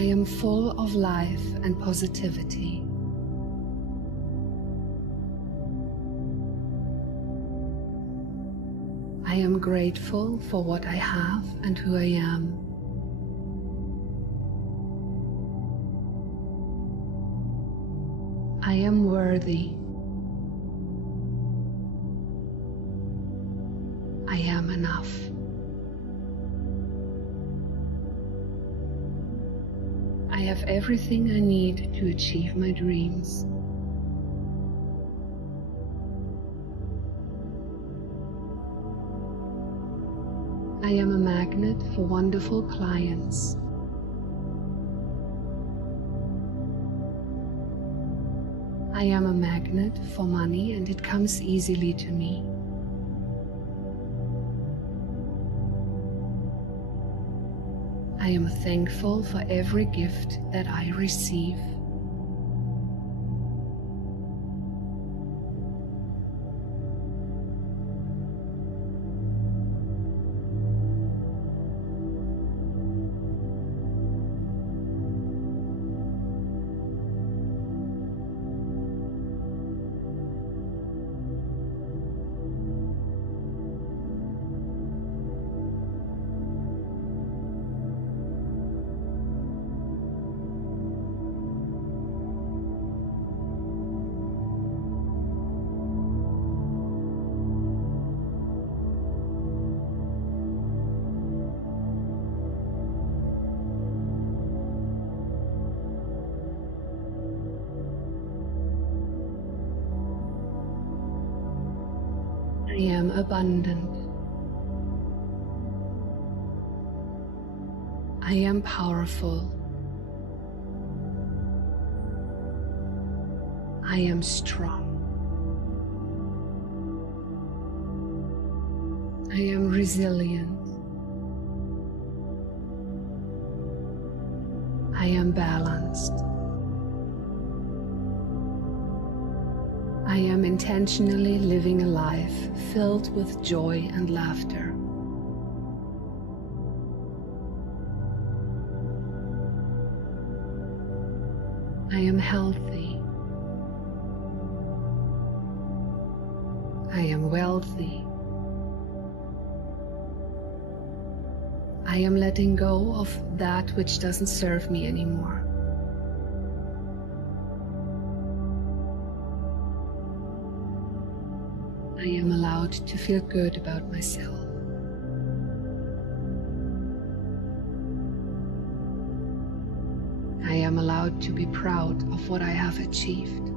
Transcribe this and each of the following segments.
I am full of life and positivity. I am grateful for what I have and who I am. I am worthy. I am enough. I have everything I need to achieve my dreams. I am a magnet for wonderful clients. I am a magnet for money and it comes easily to me. I am thankful for every gift that I receive. I am abundant. I am powerful. I am strong. I am resilient. I am balanced. I am intentionally living a life filled with joy and laughter. I am healthy. I am wealthy. I am letting go of that which doesn't serve me anymore. I am allowed to feel good about myself. I am allowed to be proud of what I have achieved.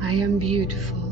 I am beautiful.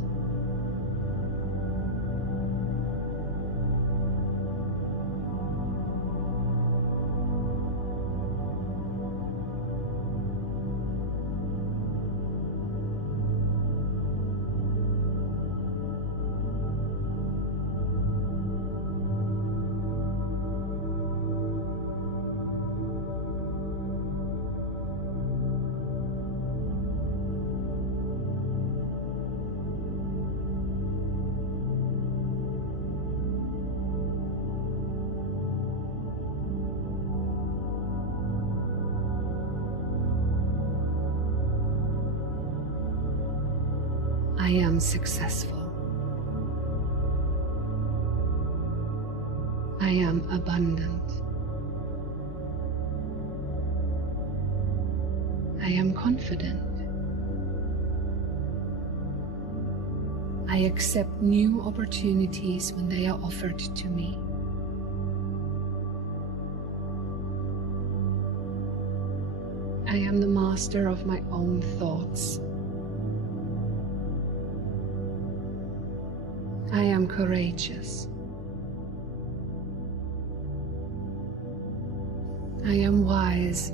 I am successful. I am abundant. I am confident. I accept new opportunities when they are offered to me. I am the master of my own thoughts. I am courageous. I am wise.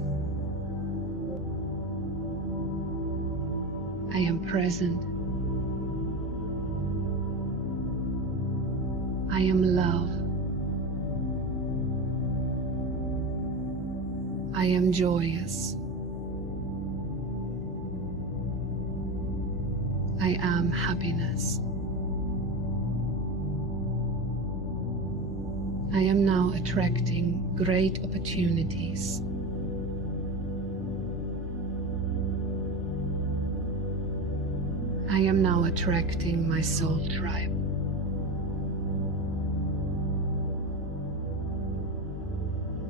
I am present. I am love. I am joyous. I am happiness. I am now attracting great opportunities. I am now attracting my soul tribe.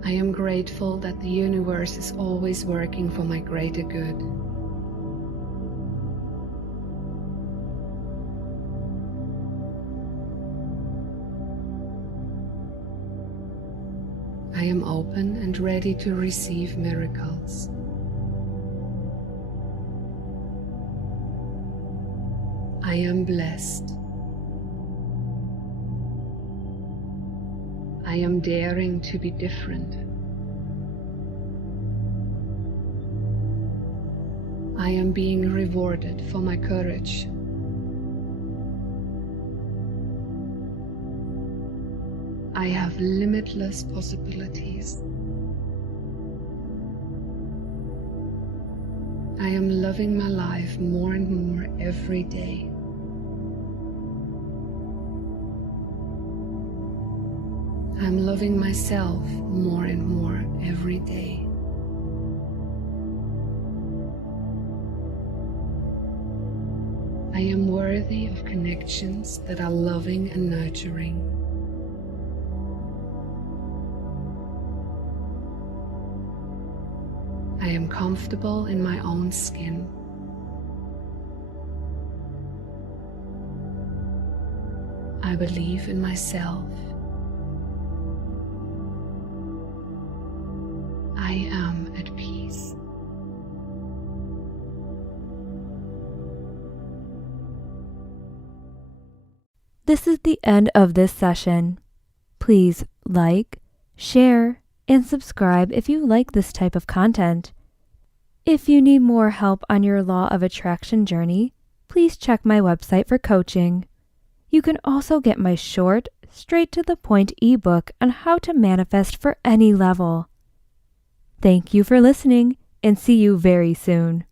I am grateful that the universe is always working for my greater good. I am open and ready to receive miracles. I am blessed. I am daring to be different. I am being rewarded for my courage. I have limitless possibilities. I am loving my life more and more every day. I'm loving myself more and more every day. I am worthy of connections that are loving and nurturing. I am comfortable in my own skin. I believe in myself. I am at peace. This is the end of this session. Please like, share, and subscribe if you like this type of content. If you need more help on your law of attraction journey, please check my website for coaching. You can also get my short, straight to the point ebook on how to manifest for any level. Thank you for listening, and see you very soon.